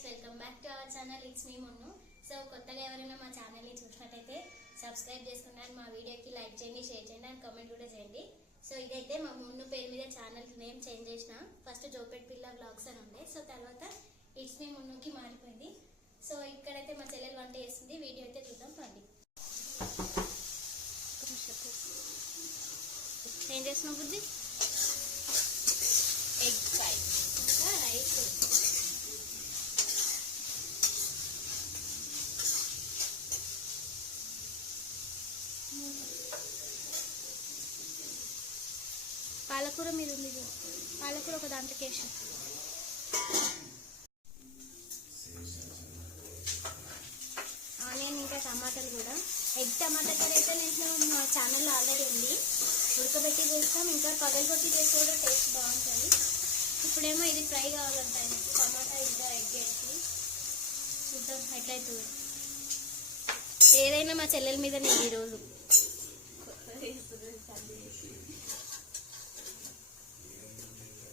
Guys, welcome back to our channel. It's me Munnu. So కొత్తగా ఎవరైనా మా ఛానల్ని చూసినట్టయితే సబ్స్క్రైబ్ చేసుకుని మా వీడియోకి లైక్ చేయండి, షేర్ చేయండి అండ్ కామెంట్ కూడా చేయండి. సో ఇదైతే మా మున్ను పేరు మీద ఛానల్ నేమ్ చేంజ్ చేసిన. ఫస్ట్ జోపేట్ పిల్ల వ్లాగ్స్ అని ఉండే, సో తర్వాత ఇట్స్ మీ మున్నుకి మారిపోయింది. సో ఇక్కడైతే మా చెల్లెలు వంట చేస్తుంది, వీడియో అయితే చూద్దాం పండి. ఏం చేస్తున్నావు బుద్ధి? ఎగ్ ఫ్రై ఇంకా రైస్. పాలకూర మీద ఉంది, పాలకూర ఒక దాంట్లోకి వేసి ఆనియన్ ఇంకా టమాటాలు కూడా. ఎగ్ టమాటా కర్రీ అయితే నేను మా ఛానల్లో ఆల్రెడీ ఉంది, ఉడకబెట్టి చేస్తాం, ఇంకా పగలగొట్టి చేస్తే కూడా టేస్ట్ బాగుంటుంది. ఇప్పుడేమో ఇది ఫ్రై కావాలంటే టమాటా ఇంకా ఎగ్ వేసి చూద్దాం ఎట్లయితుంది. ఏదైనా మా చెల్లెల మీద నేను ఈరోజు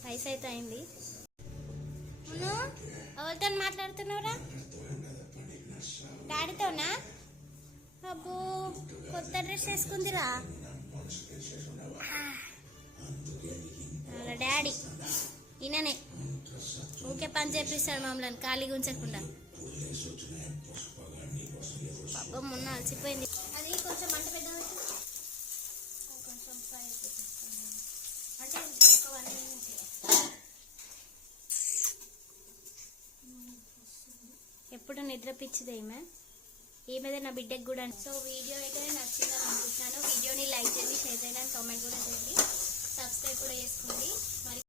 రైస్ అయితే అయింది. ఎవరితో మాట్లాడుతున్నావురా? డాడీతోనా? అబ్బో కొత్త డ్రెస్ వేసుకుందిరా డాడీ. ఈయననే ఊకే పని చేపిస్తాడు మమ్మల్ని ఖాళీగా ఉంచకుండా. పాపం మొన్న అలసిపోయింది. అది కొంచెం మంట పెద్ద కొంచెం ఫ్రై అంటే ఒక 1 minute. ఎప్పుడు నిద్ర పిచ్చిది ఈమెదే నా బిడ్డకి కూడా. సో వీడియో అయితే నచ్చిందని అనుకుంటున్నాను. వీడియోని లైక్ చేయండి, షేర్ చేయండి అండ్ కామెంట్ కూడా చేయండి, సబ్స్క్రైబ్ కూడా చేసుకోండి. మరి